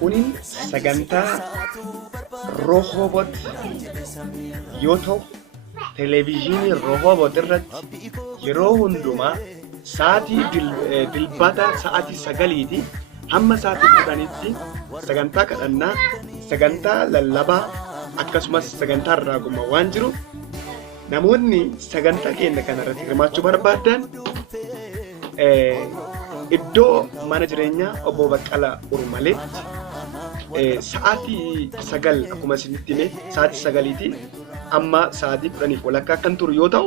Kunin sagantaa ROHOBOT yoo ta'u televiziyoonii ROHOBOT irratti yeroo hundumaa sa'aatii dilbata sa'aatii 9 hamma sa'aatii 10tti sagantaa kadhannaa, sagantaa lallabaa akkasumas sagantaa raaguma waan jiru namoonni sagantaa keenya kana irratti hirmaachuu barbaadan iddoo mana jireenyaa obbo Baqqalaa Urmaleetti sa'aatii 9 akkuma isinitti hime sa'aatii 9tti amma sa'aatii 10 walakkaa kan turu yoo ta'u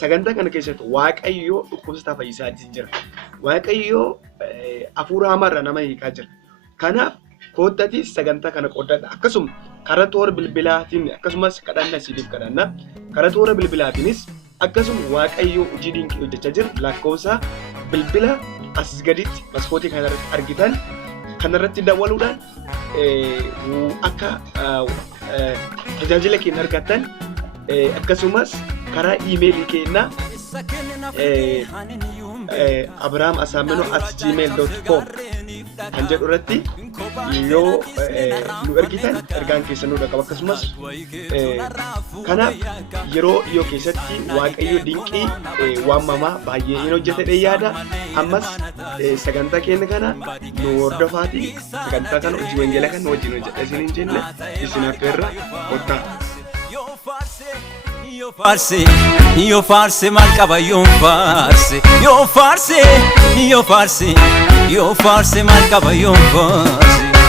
sagantaa kana keessatti Waaqayyoo dhukkubsataa fayyisaa jira. Waaqayyoo hafuura hamaarraa nama hiikaa jira. Kanaaf koottati sagantaa kana qoodadha. Akkasuma karaa toora bilbilaatiin akkasumas kadhannaa siif kadhannaa karaa toora bilbilaatiinis akkasuma Waaqayyoo hojii dinqii hojjechaa jira. Lakkoofsa bilbila as gaditti maskootii kanarratti argitan kanarratti dawaluudhaan akka tajaajila keenya argatan akkasumas karaa emailii keenya abrahamasameno@gmail.com kan jedhu irratti yoo nu ergitan ergaan keessan nu dhaqaba. Akkasumas kanaaf yeroo dhiyoo keessatti Waaqayyo dinqii waamamaa baay'ee hin hojjetedhe yaada. Ammas sagantaa keenya kana nu hordofaati. Sagantaa kana hojii wangeelaa kan wajjin hojjedha isiniin jenne isin affeerra kottaa. Io farse mal caballo farse io farse mal caballo farse